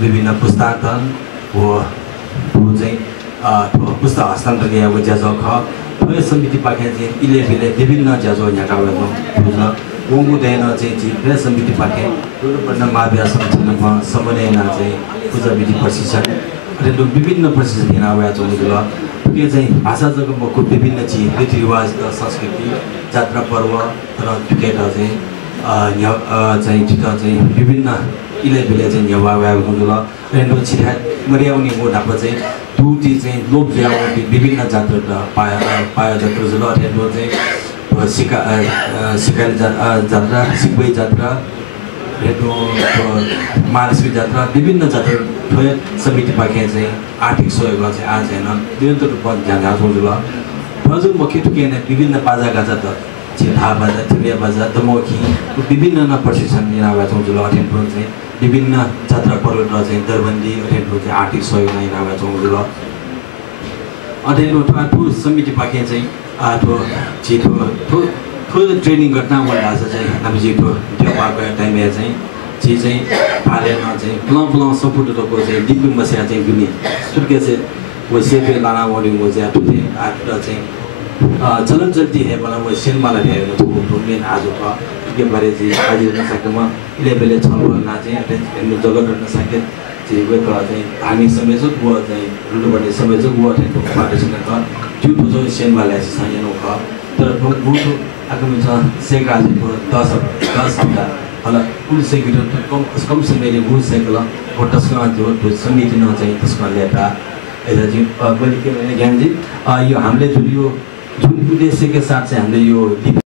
विभिन्न पुस्तान्तरण हो चाहिँ पुस्तक हस्तान्तरण किया हुआ जैसा खा तो ये समिति पाके चाहिँ इले बिले विभिन्न जैसा यहाँ का वाला पूजा वोंगु देना चाहिँ फिर समिति पाके तो पढ़ना माध्य संचलन समन्वय ना चाहिँ पूजा विधि प्रशिक्षण अरे तो विभिन्न प्रशिक्षण देना हुआ जो मुझे लगा कि चाहिँ भाषा जगह में कुछ विभिन्न चीज रीति रिवाज संस्कृति जात्रा पर्व तरह टिकेटा चाहिँ यहाँ चाहिँ विभिन्न इले बिले चाहिँ यहाँ हुआ मुझे लगा अरे तो चिढ़ा मरिया उन्हीं को नापा चाहिँ दूटी चाहिँ लोक जाओगे विभिन्न जात्रा पाया जात्रा जो अरे तो चाहिँ शिकारी जात्रा सिक्वे जात्रा रेडो मार्च जात्रा विभिन्न जात्रा थोड़े समिति पाके चाहिँ आर्थिक सहयोग चाहिँ आज है ना निरंतर रूप में ध्यान आते हैं जुला फर्स्ट मुख्य तो क्या है विभिन्न बाजा का जाता चिढ़ा बाजा चिड़िया बाजा दमोकी विभिन्न न प्रशिक्षण यहाँ आते हैं जुला अटेंड करो चाहिँ विभिन्न जात्रा पर्व चाहिँ दरबंदी अटेंड करो चाहिँ आर्थिक सहयोग नहीं यहाँ आते हैं जुला अटेंड करो तो समिति पाके चाहिँ तो चीज़ थोड़ा ट्रेनिंग करना वाला चाहिँ हम जी तो देवाका टाइम में चाहिँ भाले ना चाहिँ पुलां सपोर्ट तो को चाहिँ डिप्लोम में से चाहिँ गुनी सुर्खे से वो सेफे लाना वाली वो चाहिँ आपके आठ चाहिँ चलन चलती है वाला वो सेन माला है तो मेन आज का के बारे जी आज न सकते म इले बेले छलफल ना चाहिँ हेर्नु जगत गर्न सके चाहिँ वे का चाहिँ हामी समय जो वो चाहिँ रुल बने समय जो वो थे तो पार्टिसिपेट का जो जो सेन वाला ऐसे सायनो का तर वो तो आगामी सेका को 10 हप्ता होला कुल सेक्रेटरी कम समय ले वो सेकला और 10 का जो समिति न चाहिँ त्यसमा लेटा एदा जी बलि के भने ज्ञान जी यो हामीले जुन उद्देश्य के साथ चाहिँ हामीले यो